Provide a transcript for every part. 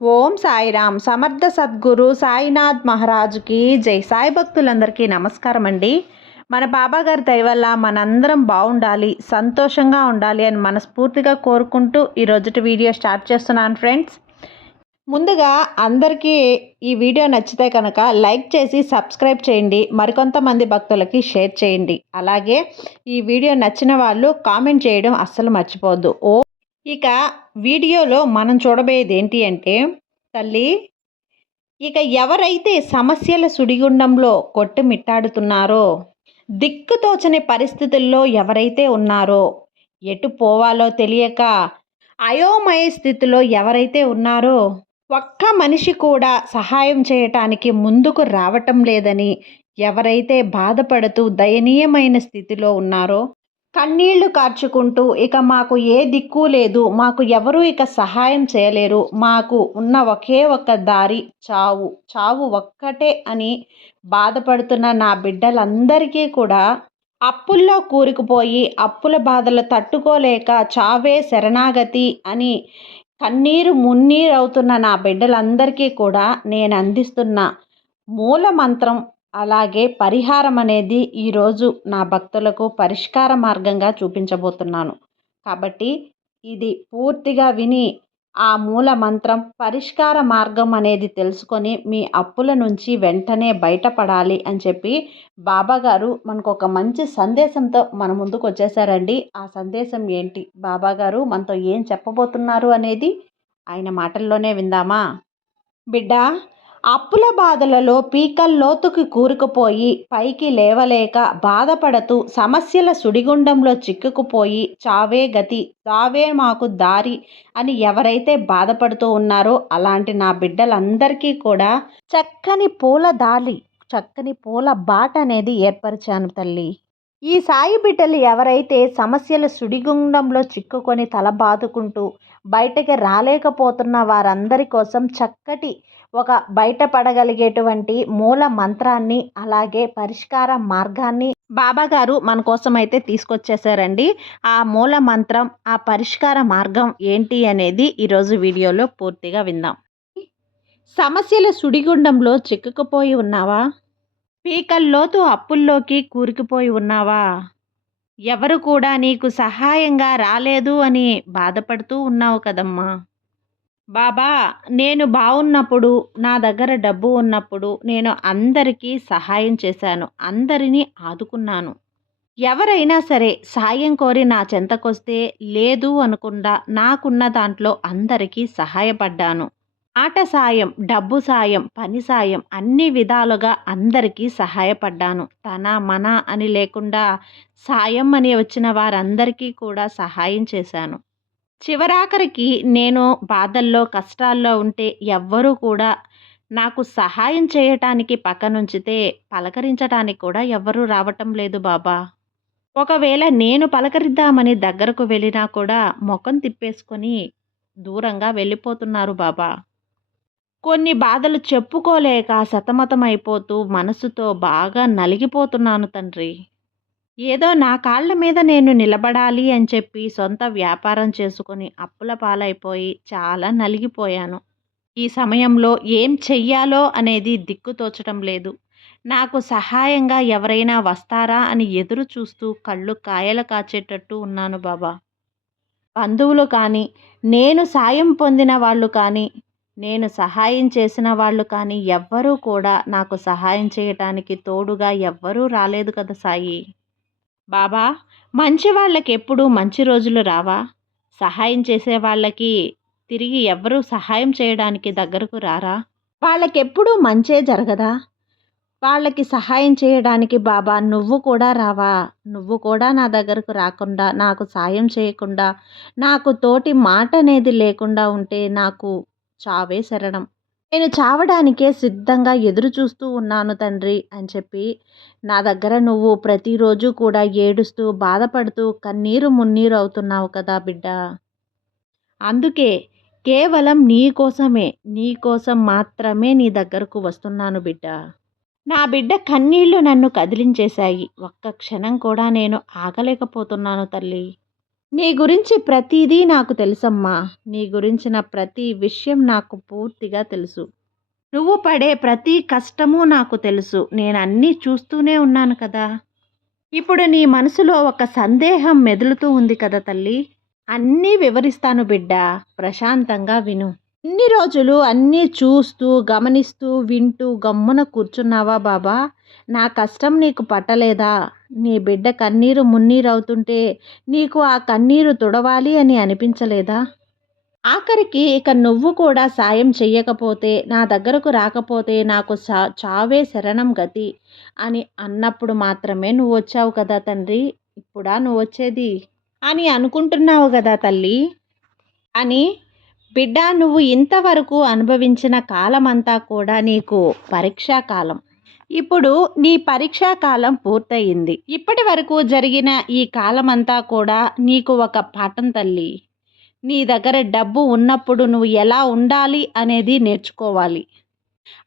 ఓం సాయిరామ్. సమర్థ సద్గురు సాయినాథ్ మహారాజుకి జై. సాయి భక్తులందరికీ నమస్కారం అండి మన బాబా గారి వల్ల మనందరం బాగుండాలి సంతోషంగా ఉండాలి అని మనస్ఫూర్తిగా కోరుకుంటూ ఈరోజుటి వీడియో స్టార్ట్ చేస్తున్నాను ఫ్రెండ్స్. ముందుగా అందరికీ ఈ వీడియో నచ్చితే కనుక లైక్ చేసి సబ్స్క్రైబ్ చేయండి. మరికొంతమంది భక్తులకి షేర్ చేయండి. అలాగే ఈ వీడియో నచ్చిన వాళ్ళు కామెంట్ చేయడం అస్సలు మర్చిపోవద్దు. ఓ ఇక వీడియోలో మనం చూడబోయేది ఏంటి అంటే తల్లి ఇక ఎవరైతే సమస్యల సుడిగుండంలో కొట్టుమిట్టాడుతున్నారో దిక్కుతోచని పరిస్థితుల్లో ఎవరైతే ఉన్నారో ఎటు పోవాలో తెలియక అయోమయ స్థితిలో ఎవరైతే ఉన్నారో ఒక్క మనిషి కూడా సహాయం చేయటానికి ముందుకు రావటం లేదని ఎవరైతే బాధపడుతూ దయనీయమైన స్థితిలో ఉన్నారో కన్నీళ్ళు కార్చుకుంటూ ఇక మాకు ఏ దిక్కు లేదు మాకు ఎవరు ఇక సహాయం చేయలేరు మాకు ఉన్న ఒకే ఒక్క దారి చావు చావు ఒక్కటే అని బాధపడుతున్న నా బిడ్డలందరికీ కూడా అప్పుల్లో కూరుకుపోయి అప్పుల బాధలు తట్టుకోలేక చావే శరణాగతి అని కన్నీరు మున్నీరు అవుతున్న నా బిడ్డలందరికీ కూడా నేను అందిస్తున్న మూల మంత్రం అలాగే పరిహారం అనేది ఈరోజు నా భక్తులకు పరిష్కార మార్గంగా చూపించబోతున్నాను. కాబట్టి ఇది పూర్తిగా విని ఆ మూల మంత్రం పరిష్కార మార్గం అనేది తెలుసుకొని మీ అప్పుల నుంచి వెంటనే బయటపడాలి అని చెప్పి బాబాగారు మనకు ఒక మంచి సందేశంతో మన ముందుకు వచ్చేసారండి. ఆ సందేశం ఏంటి? బాబాగారు మనతో ఏం చెప్పబోతున్నారు అనేది ఆయన మాటల్లోనే విందామా? బిడ్డా అప్పుల బాధలలో పీకల్లోతుకి కూరుకుపోయి పైకి లేవలేక బాధపడుతూ సమస్యల సుడిగుండంలో చిక్కుకుపోయి చావే గతి చావే మాకు దారి అని ఎవరైతే బాధపడుతూ ఉన్నారో అలాంటి నా బిడ్డలందరికీ కూడా చక్కని పూల దాలి చక్కని పూల బాట అనేది ఏర్పరిచాను తల్లి. ఈ సాయి బిడ్డలు ఎవరైతే సమస్యల సుడిగుండంలో చిక్కుకొని తల బాదుకుంటూ బయటకి రాలేకపోతున్న వారందరి కోసం చక్కటి ఒక బయటపడగలిగేటువంటి మూల మంత్రాన్ని అలాగే పరిష్కార మార్గాన్ని బాబా గారు మన కోసం అయితే తీసుకొచ్చేసారండి. ఆ మూల మంత్రం ఆ పరిష్కార మార్గం ఏంటి అనేది ఈరోజు వీడియోలో పూర్తిగా విందాం. సమస్యల సుడిగుండంలో చిక్కుకుపోయి ఉన్నావా? పీకల్లోతు అప్పుల్లోకి కూరుకుపోయి ఉన్నావా? ఎవరు కూడా నీకు సహాయంగా రాలేదు అని బాధపడుతూ ఉన్నావు కదమ్మా. బాబా నేను బాగున్నప్పుడు నా దగ్గర డబ్బు ఉన్నప్పుడు నేను అందరికీ సహాయం చేశాను. అందరినీ ఆదుకున్నాను. ఎవరైనా సరే సాయం కోరి నా చెంతకొస్తే లేదు అనకుండా నాకున్న దాంట్లో అందరికీ సహాయపడ్డాను. ఆట సాయం డబ్బు సాయం పని సాయం అన్ని విధాలుగా అందరికీ సహాయపడ్డాను. తన మన అని లేకుండా సాయం అని వచ్చిన వారందరికీ కూడా సహాయం చేశాను. చివరాఖరికి నేను బాధల్లో కష్టాల్లో ఉంటే ఎవ్వరూ కూడా నాకు సహాయం చేయటానికి పక్కనుంచితే పలకరించటానికి కూడా ఎవ్వరూ రావటం లేదు బాబా. ఒకవేళ నేను పలకరిద్దామని దగ్గరకు వెళ్ళినా కూడా ముఖం తిప్పేసుకొని దూరంగా వెళ్ళిపోతున్నారు బాబా. కొన్ని బాధలు చెప్పుకోలేక సతమతమైపోతూ మనసుతో బాగా నలిగిపోతున్నాను తండ్రి. ఏదో నా కాళ్ళ మీద నేను నిలబడాలి అని చెప్పి సొంత వ్యాపారం చేసుకుని అప్పుల పాలైపోయి చాలా నలిగిపోయాను. ఈ సమయంలో ఏం చెయ్యాలో అనేది దిక్కు తోచడం లేదు. నాకు సహాయంగా ఎవరైనా వస్తారా అని ఎదురు చూస్తూ కళ్ళు కాయలు కాచేటట్టు ఉన్నాను బాబా. బంధువులు కానీ నేను సాయం పొందిన వాళ్ళు కానీ నేను సహాయం చేసిన వాళ్ళు కానీ ఎవ్వరూ కూడా నాకు సహాయం చేయటానికి తోడుగా ఎవ్వరూ రాలేదు కదా సాయి. బాబా మంచి వాళ్ళకి ఎప్పుడూ మంచి రోజులు రావా? సహాయం చేసే వాళ్ళకి తిరిగి ఎవరూ సహాయం చేయడానికి దగ్గరకు రారా? వాళ్ళకెప్పుడూ మంచే జరగదా? వాళ్ళకి సహాయం చేయడానికి బాబా నువ్వు కూడా రావా? నువ్వు కూడా నా దగ్గరకు రాకుండా నాకు సాయం చేయకుండా నాకు తోటి మాట అనేది లేకుండా ఉంటే నాకు చావే శరణం. నేను చావడానికే సిద్ధంగా ఎదురు చూస్తూ ఉన్నాను తండ్రి అని చెప్పి నా దగ్గర నువ్వు ప్రతిరోజు కూడా ఏడుస్తూ బాధపడుతూ కన్నీరు మున్నీరు అవుతున్నావు కదా బిడ్డ. అందుకే కేవలం నీ కోసమే నీ కోసం మాత్రమే నీ దగ్గరకు వస్తున్నాను బిడ్డ. నా బిడ్డ కన్నీళ్ళు నన్ను కదిలించేశాయి. ఒక్క క్షణం కూడా నేను ఆగలేకపోతున్నాను తల్లి. నీ గురించి ప్రతిదీ నాకు తెలుసమ్మా. నీ గురించిన ప్రతి విషయం నాకు పూర్తిగా తెలుసు. నువ్వు పడే ప్రతి కష్టము నాకు తెలుసు. నేను అన్నీ చూస్తూనే ఉన్నాను కదా. ఇప్పుడు నీ మనసులో ఒక సందేహం మెదులుతూ ఉంది కదా తల్లి. అన్నీ వివరిస్తాను బిడ్డ. ప్రశాంతంగా విను. ఇన్ని రోజులు అన్నీ చూస్తూ గమనిస్తూ వింటూ గమ్మున కూర్చున్నావా బాబా? నా కష్టం నీకు పట్టలేదా? నీ బిడ్డ కన్నీరు మున్నీరు అవుతుంటే నీకు ఆ కన్నీరు తుడవాలి అని అనిపించలేదా? ఆఖరికి ఇక నువ్వు కూడా సాయం చెయ్యకపోతే నా దగ్గరకు రాకపోతే నాకు చా చావే శరణం గతి అని అన్నప్పుడు మాత్రమే నువ్వు వచ్చావు కదా తండ్రి. ఇప్పుడా నువ్వు వచ్చేది? అని అనుకుంటున్నావు కదా తల్లి? అని బిడ్డ నువ్వు ఇంతవరకు అనుభవించిన కాలమంతా కూడా నీకు పరీక్షా కాలం ఇప్పుడు నీ పరీక్షా కాలం పూర్తయింది. ఇప్పటి వరకు జరిగిన ఈ కాలమంతా కూడా నీకు ఒక పాఠం తల్లి. నీ దగ్గర డబ్బు ఉన్నప్పుడు నువ్వు ఎలా ఉండాలి అనేది నేర్చుకోవాలి.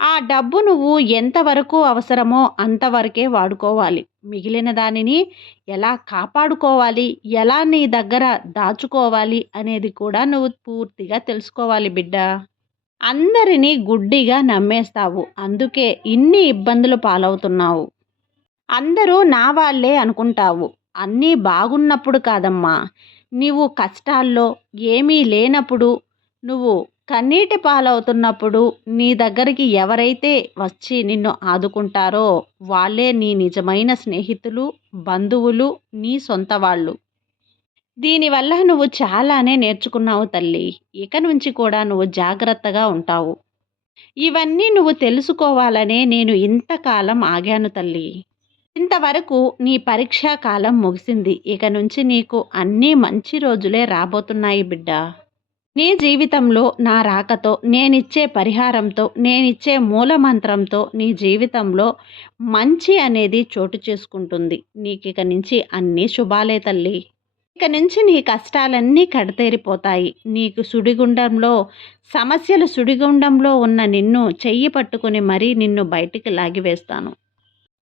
ఆ డబ్బు నువ్వు ఎంతవరకు అవసరమో అంతవరకే వాడుకోవాలి. మిగిలిన దానిని ఎలా కాపాడుకోవాలి? ఎలా నీ దగ్గర దాచుకోవాలి? అనేది కూడా నువ్వు పూర్తిగా తెలుసుకోవాలి బిడ్డ. అందరినీ గుడ్డిగా నమ్మేస్తావు. అందుకే ఇన్ని ఇబ్బందులు పాలవుతున్నావు. అందరూ నా వాళ్ళే అనుకుంటావు. అన్నీ బాగున్నప్పుడు కాదమ్మా. నీవు కష్టాల్లో ఏమీ లేనప్పుడు నువ్వు కన్నీటి పాలవుతున్నప్పుడు నీ దగ్గరికి ఎవరైతే వచ్చి నిన్ను ఆదుకుంటారో వాళ్ళే నీ నిజమైన స్నేహితులు బంధువులు నీ సొంత వాళ్ళు. దీనివల్ల నువ్వు చాలానే నేర్చుకున్నావు తల్లి. ఇక నుంచి కూడా నువ్వు జాగ్రత్తగా ఉంటావు. ఇవన్నీ నువ్వు తెలుసుకోవాలనే నేను ఇంతకాలం ఆగాను తల్లి. ఇంతవరకు నీ పరీక్షా కాలం ముగిసింది. ఇక నుంచి నీకు అన్నీ మంచి రోజులే రాబోతున్నాయి బిడ్డ. నీ జీవితంలో నా రాకతో నేనిచ్చే పరిహారంతో నేనిచ్చే మూలమంత్రంతో నీ జీవితంలో మంచి అనేది చోటు చేసుకుంటుంది. నీకు ఇక నుంచి అన్నీ శుభాలే తల్లి. ఇక నుంచి నీ కష్టాలన్నీ కడతేరిపోతాయి. నీకు సుడిగుండంలో సమస్యలు సుడిగుండంలో ఉన్న నిన్ను చెయ్యి పట్టుకుని మరీ నిన్ను బయటికి లాగివేస్తాను.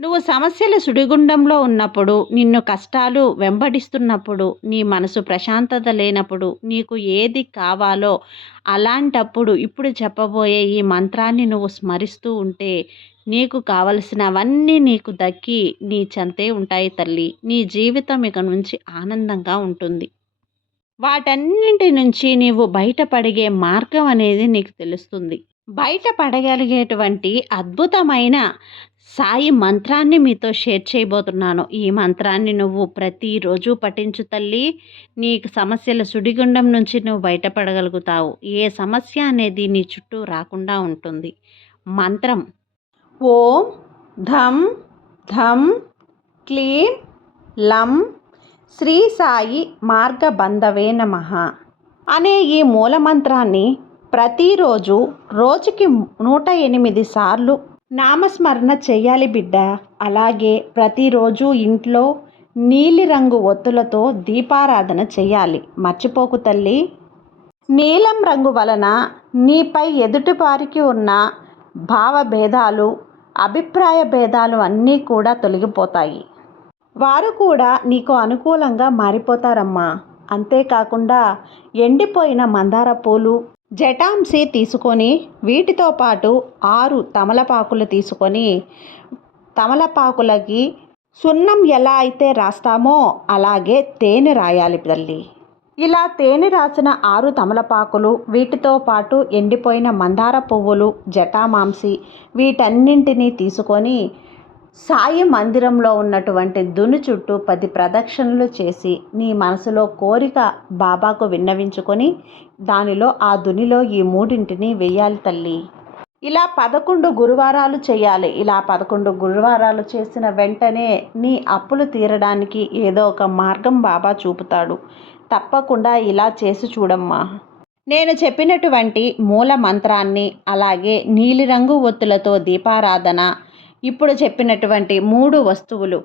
నువ్వు సమస్యల సుడిగుండంలో ఉన్నప్పుడు నిన్ను కష్టాలు వెంబడిస్తున్నప్పుడు నీ మనసు ప్రశాంతత లేనప్పుడు నీకు ఏది కావాలో అలాంటప్పుడు ఇప్పుడు చెప్పబోయే ఈ మంత్రాన్ని నువ్వు స్మరిస్తూ ఉంటే నీకు కావలసినవన్నీ నీకు దక్కి నీ చెంతే ఉంటాయి తల్లి. నీ జీవితం ఇక నుంచి ఆనందంగా ఉంటుంది. వాటన్నింటి నుంచి నీవు బయటపడిగే మార్గం అనేది నీకు తెలుస్తుంది. బయటపడగలిగేటువంటి అద్భుతమైన సాయి మంత్రాన్ని మీతో షేర్ చేయబోతున్నాను. ఈ మంత్రాన్ని నువ్వు ప్రతిరోజు పఠించు తల్లి. నీకు సమస్యల సుడిగుండం నుంచి నువ్వు బయటపడగలుగుతావు. ఏ సమస్య అనేది నీ చుట్టూ రాకుండా ఉంటుంది. మంత్రం. ఓం ధం ధం క్లీం లం శ్రీ సాయి మార్గబంధవే నమ అనే ఈ మూలమంత్రాన్ని ప్రతిరోజు రోజుకి నూట ఎనిమిది సార్లు నామస్మరణ చేయాలి బిడ్డ. అలాగే ప్రతిరోజు ఇంట్లో నీలిరంగు ఒత్తులతో దీపారాధన చెయ్యాలి. మర్చిపోకు తల్లి. నీలం రంగు వలన నీపై ఎదుటివారికి ఉన్న భావభేదాలు అభిప్రాయ భేదాలు అన్నీ కూడా తొలగిపోతాయి. వారు కూడా నీకు అనుకూలంగా మారిపోతారమ్మా. అంతేకాకుండా ఎండిపోయిన మందార పూలు జటాంసి తీసుకొని వీటితో పాటు ఆరు తమలపాకులు తీసుకొని తమలపాకులకి సున్నం ఎలా అయితే రాస్తామో అలాగే తేనె రాయాలి తల్లి. ఇలా తేనె రాసిన ఆరు తమలపాకులు వీటితో పాటు ఎండిపోయిన మందార పువ్వులు జటామాంసి వీటన్నింటినీ తీసుకొని సాయి మందిరంలో ఉన్నటువంటి దుని చుట్టూ పది ప్రదక్షిణలు చేసి నీ మనసులో కోరిక బాబాకు విన్నవించుకొని దానిలో ఆ దునిలో ఈ మూడింటిని వెయ్యాలి తల్లి. ఇలా పదకొండు గురువారాలు చేయాలి. ఇలా పదకొండు గురువారాలు చేసిన వెంటనే నీ అప్పులు తీరడానికి ఏదో ఒక మార్గం బాబా చూపుతాడు. తప్పకుండా ఇలా చేసి చూడమ్మా. నేను చెప్పినటువంటి మూల మంత్రాన్ని అలాగే నీలిరంగు ఒత్తులతో దీపారాధన ఇప్పుడు చెప్పినటువంటి మూడు వస్తువులు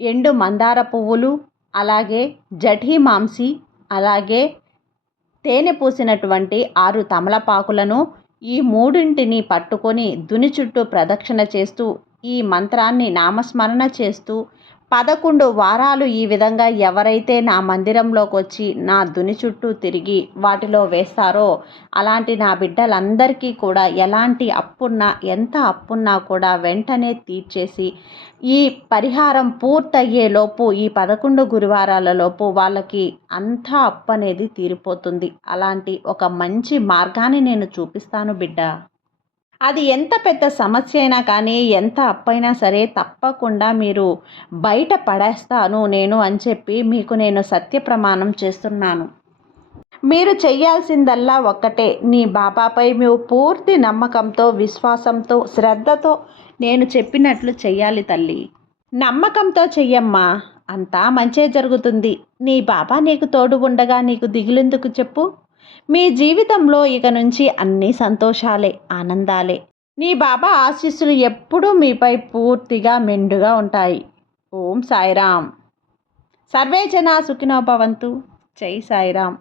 ఎండు మందార పువ్వులు అలాగే జఠీ మాంసి అలాగే తేనె పూసినటువంటి ఆరు తమలపాకులను ఈ మూడింటిని పట్టుకొని దుని చుట్టూ ప్రదక్షిణ చేస్తూ ఈ మంత్రాన్ని నామస్మరణ చేస్తూ పదకొండు వారాలు ఈ విధంగా ఎవరైతే నా మందిరంలోకి వచ్చి నా దుని చుట్టూ తిరిగి వాటిలో వేస్తారో అలాంటి నా బిడ్డలందరికీ కూడా ఎలాంటి అప్పున్నా ఎంత అప్పున్నా కూడా వెంటనే తీర్చేసి ఈ పరిహారం పూర్తయ్యేలోపు ఈ పదకొండు గురువారాలలోపు వాళ్ళకి అంతా అప్పు అనేది తీరిపోతుంది. అలాంటి ఒక మంచి మార్గాన్ని నేను చూపిస్తాను బిడ్డ. అది ఎంత పెద్ద సమస్య అయినా కానీ ఎంత అప్పైనా సరే తప్పకుండా మీరు బయట పడేస్తాను నేను అని చెప్పి మీకు నేను సత్య ప్రమాణం చేస్తున్నాను. మీరు చేయాల్సిందల్లా ఒక్కటే. నీ బాబాపై మీరు పూర్తి నమ్మకంతో విశ్వాసంతో శ్రద్ధతో నేను చెప్పినట్లు చెయ్యాలి తల్లి. నమ్మకంతో చెయ్యమ్మా. అంతా మంచే జరుగుతుంది. నీ బాబా నీకు తోడు ఉండగా నీకు దిగులెందుకు చెప్పు? మీ జీవితంలో ఇక నుంచి అన్ని సంతోషాలే ఆనందాలే. నీ బాబా ఆశీస్సులు ఎప్పుడూ మీపై పూర్తిగా మెండుగా ఉంటాయి. ఓం సాయిరామ్. సర్వే జన సుఖినో భవంతు. జై సాయిరామ్.